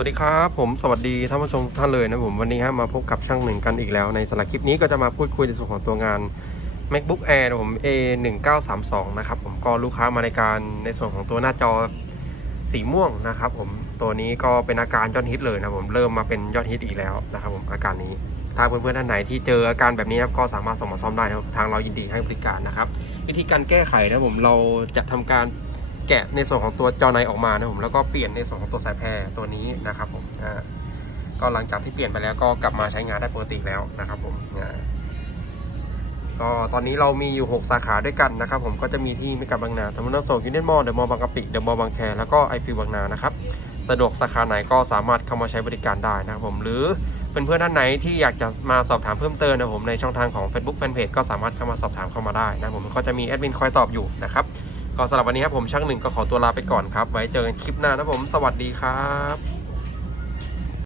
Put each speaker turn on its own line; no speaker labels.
สวัสดีครับผมสวัสดีท่านผู้ชมท่านเลยนะผมวันนี้ฮะมาพบกับช่างหนึ่งกันอีกแล้ว ในสำหรับคลิปนี้ก็จะมาพูดคุยในส่วนของตัวงาน macbook air นะผม a 1 9 3 2นะครับผมก็ลูกค้ามาในการในส่วนของตัวหน้าจอสีม่วงนะครับผมตัวนี้ก็เป็นอาการยอดฮิตเลยนะผมเริ่มมาเป็นยอดฮิตอีกแล้วนะครับผมอาการนี้ถ้าเพื่อนๆท่านไหนที่เจออาการแบบนี้ครับก็สามารถส่งมาซ่อมได้นะครับทางเรายินดีให้บริการนะครับวิธีการแก้ไขนะผมเราจะทำการ แกะในส่วนของตัวจอในออกมานะผมแล้วก็เปลี่ยนในส่วนของตัวสายแพรตัวนี้นะครับผมอ่าก็หลังจากที่เปลี่ยนไปแล้วก็กลับมาใช้งานได้ปกติแล้วนะครับผมอ่าก็ตอนนี้เรามีอยู่ 6 สาขาด้วยกันนะครับผมก็จะมีที่มิกาบางนาธรรมนโศกยูเนียนมอลเดอะมอลบางกะปิเดอะมอลบางแคแล้วก็ไอฟิวบางนานะครับสะดวกสาขาไหนก็สามารถเข้ามาใช้บริการได้นะครับผมหรือเพื่อนๆท่านไหนที่อยากจะมาสอบถามเพิ่มเติมนะผมในช่องทางของ Facebook Fanpage ก็สามารถเข้ามาสอบถามเข้ามาได้นะผมก็จะมีแอดมินคอยตอบอยู่นะครับ ก็สำหรับวันนี้ครับผมช่างหนึ่งก็ขอตัวลาไปก่อนครับ ไว้เจอกันคลิปหน้านะผม สวัสดีครับ